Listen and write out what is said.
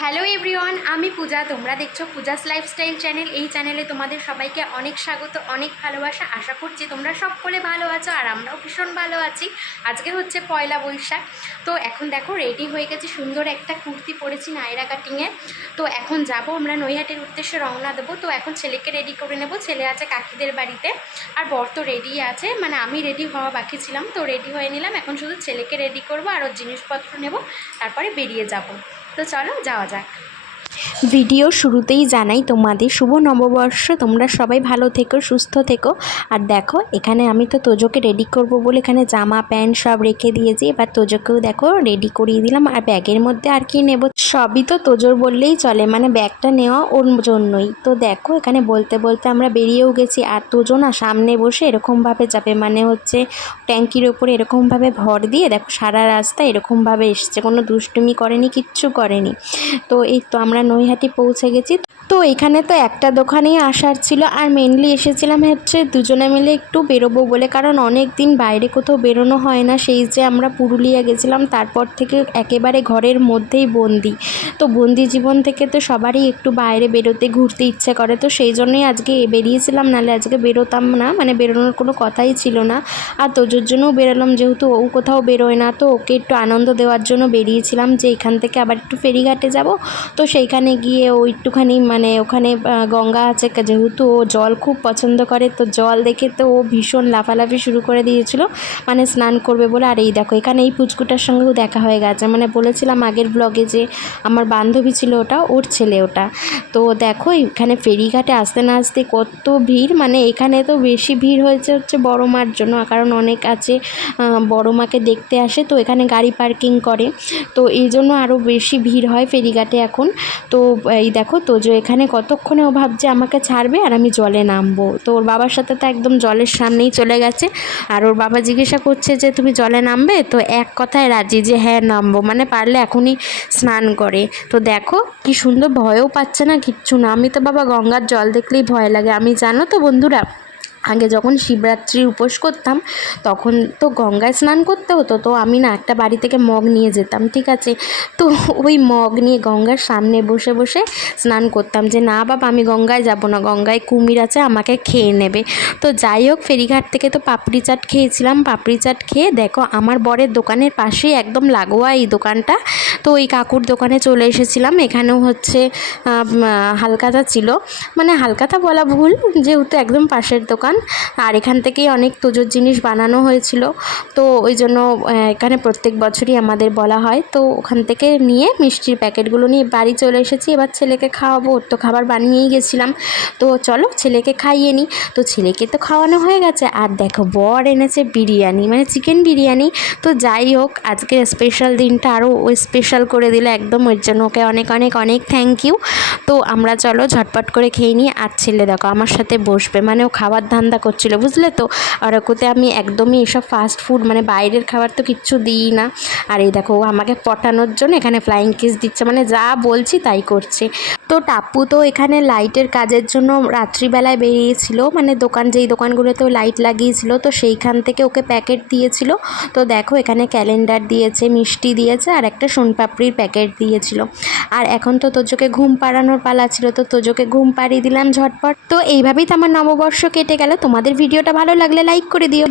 Hello everyone, আমি পূজা। তোমরা দেখছো পূজাস লাইফস্টাইল চ্যানেল। এই চ্যানেলে তোমাদের সবাইকে অনেক স্বাগত, অনেক ভালোবাসা। আশা করছি তোমরা সকলে ভালো আছো আর আমরাও ভীষণ ভালো আছি। আজকে হচ্ছে পয়লা বৈশাখ। তো এখন দেখো রেডি হয়ে গেছি, সুন্দর একটা কুর্তি পরেছি নায়রা কাটিংয়ে। তো এখন যাব আমরা নৈহাটির উদ্দেশ্যে রওনা দেবো। তো এখন ছেলেকে রেডি করে নেব, ছেলে আছে কাকিদের বাড়িতে আর বর তো রেডি আছে, মানে আমি রেডি হওয়া বাকি ছিলাম, তো রেডি হয়ে নিলাম। এখন শুধু ছেলেকে রেডি করবো আর ওর জিনিসপত্র নেব, তারপরে বেরিয়ে যাব। তো চলো যাওয়া যাক। ভিডিও শুরুতেই জানাই তোমাদের শুভ নববর্ষ। তোমরা সবাই ভালো থেকো, সুস্থ থেকো। আর দেখো এখানে আমি তো তোজোকে রেডি করব বলে এখানে জামা প্যান্ট সব রেখে দিয়েছি। এবার তোজোকেও দেখো রেডি করিয়ে দিলাম। আর ব্যাগের মধ্যে আর কি নেব, সবই তো তোজোর বললেই চলে, মানে ব্যাগটা নেওয়া ওর জন্যই। তো দেখো এখানে বলতে বলতে আমরা বেরিয়েও গেছি। আর তোজো না সামনে বসে এরকমভাবে যাবে, মানে হচ্ছে ট্যাঙ্কির ওপরে এরকমভাবে ভর দিয়ে দেখো সারা রাস্তা এরকমভাবে এসছে, কোনো দুষ্টুমি করেনি, কিচ্ছু করেনি। তো এই তো আমরা নৈহাটি পৌঁছে গেছি। তো এখানে তো একটা দোকানেই আসার ছিল, আর মেনলি এসেছিলাম হচ্ছে দুজনে মিলে একটু বেরোবো বলে, কারণ অনেক দিন বাইরে কোথাও বেরোনো হয় না। সেই যে আমরা পুরুলিয়া গেছিলাম, তারপর থেকে একেবারে ঘরের মধ্যেই বন্দি। তো বন্দি জীবন থেকে তো সবারই একটু বাইরে বেরোতে, ঘুরতে ইচ্ছে করে। তো সেই জন্যই আজকে বেরিয়েছিলাম, নাহলে আজকে বেরোতাম না, মানে বেরোনোর কোনো কথাই ছিল না। আর তোজোর জন্যও বেরোলাম, যেহেতু ও কোথাও বেরোয় না, তো ওকে একটু আনন্দ দেওয়ার জন্য বেরিয়েছিলাম যে এখান থেকে আবার একটু ফেরিঘাটে যাব। তো সেইখানে গিয়ে ও একটুখানি মানে ওখানে গঙ্গা আছে, যেহেতু ও জল খুব পছন্দ করে, তো জল দেখে তো ও ভীষণ লাফালাফি শুরু করে দিয়েছিল, মানে স্নান করবে বলে। আর এই দেখো এখানে এই পুচকুটার সঙ্গেও দেখা হয়ে গেছে, মানে বলেছিলাম আগের ব্লগে যে আমার বান্ধবী ছিল, ওটা ওর ছেলে ওটা। তো দেখো এখানে ফেরিঘাটে আসতে না আসতে কত ভিড়, মানে এখানে তো বেশি ভিড় হয়েছে হচ্ছে বড় মার জন্য, কারণ অনেক আছে বড় মাকে দেখতে আসে, তো এখানে গাড়ি পার্কিং করে, তো এই জন্য আরও বেশি ভিড় হয় ফেরিঘাটে এখন। তো এই দেখো তোজো এখানে কতক্ষণে ও ভাবছে আমাকে ছাড়বে আর আমি জলে নামবো। তো ওর বাবার সাথে তো একদম জলের সামনেই চলে গেছে, আর ওর বাবা জিজ্ঞাসা করছে যে তুমি জলে নামবে, তো এক কথায় রাজি যে হ্যাঁ নামবো, মানে পারলে এখনই স্নান করে। তো দেখো কি সুন্দর, ভয়ও পাচ্ছে না, কিচ্ছু না। আমি তো বাবা গঙ্গার জল দেখলেই ভয় লাগে। আমি জানো তো বন্ধুরা, আগে যখন শিবরাত্রির উপোস করতাম তখন তো গঙ্গায় স্নান করতে হতো, তো আমি না একটা বাড়ি থেকে মগ নিয়ে যেতাম, ঠিক আছে। তো ওই মগ নিয়ে গঙ্গার সামনে বসে বসে স্নান করতাম, যে না বাবা আমি গঙ্গায় যাব না, গঙ্গায় কুমির আছে, আমাকে খেয়ে নেবে। তো যাই হোক ফেরিঘাট থেকে তো পাপড়ি চাট খেয়েছিলাম। পাপড়ি চাট খেয়ে দেখো আমার বরের দোকানের পাশেই একদম লাগোয়া এই দোকানটা, তো ওই কাকুর দোকানে চলে এসেছিলাম। এখানেও হচ্ছে হালকাতা ছিল, মানে হালকাতা বলা ভুল, যেহেতু একদম পাশের দোকান। আর এখান থেকেই অনেক তোজোর জিনিস বানানো হয়েছিল, তো ওই জন্য এখানে প্রত্যেক বছরই আমাদের বলা হয়। তো ওখান থেকে নিয়ে মিষ্টির প্যাকেটগুলো নিয়ে বাড়ি চলে এসেছি। এবার ছেলেকে খাওয়াবো, ওর তো খাবার বানিয়েই গেছিলাম, তো চলো ছেলেকে খাইয়ে নিই। তো ছেলেকে তো খাওয়ানো হয়ে গেছে, আর দেখো বর এনেছে বিরিয়ানি, মানে চিকেন বিরিয়ানি। তো যাই হোক আজকে স্পেশাল দিনটা আরও ওই স্পেশাল করে দিল একদম, ওর জন্য ওকে অনেক অনেক অনেক থ্যাংক ইউ। তো আমরা চলো ঝটপট করে খেয়ে নিই। আর ছেলে দেখো আমার সাথে বসবে, মানে ও খাবার ধান্দা করছিল, বুঝলে তো। আর ওকে আমি একদমই এসব ফাস্ট ফুড মানে বাইরের খাবার তো কিচ্ছু দিই না। আর এই দেখো ও আমাকে পটানোর জন্য এখানে ফ্লাইং কিস দিচ্ছে, মানে যা বলছি তাই করছে। তো টাপ্পু তো এখানে লাইটের কাজের জন্য রাত্রিবেলায় বেরিয়েছিল, মানে যেই দোকানগুলোতেও লাইট লাগিয়েছিল, তো সেইখান থেকে ওকে প্যাকেট দিয়েছিল। তো দেখো এখানে ক্যালেন্ডার দিয়েছে, মিষ্টি দিয়েছে, আর একটা সোনপাপড়ির প্যাকেট দিয়েছিল। আর এখন তো তোজোকে ঘুম পাড়ানোর পালা ছিল, তো তোজোকে ঘুম পাড়িয়ে দিলাম ঝটপট। তো এইভাবেই তো আমার নববর্ষ কেটে গেল। তোমাদের ভিডিওটা ভালো লাগলে লাইক করে দিও।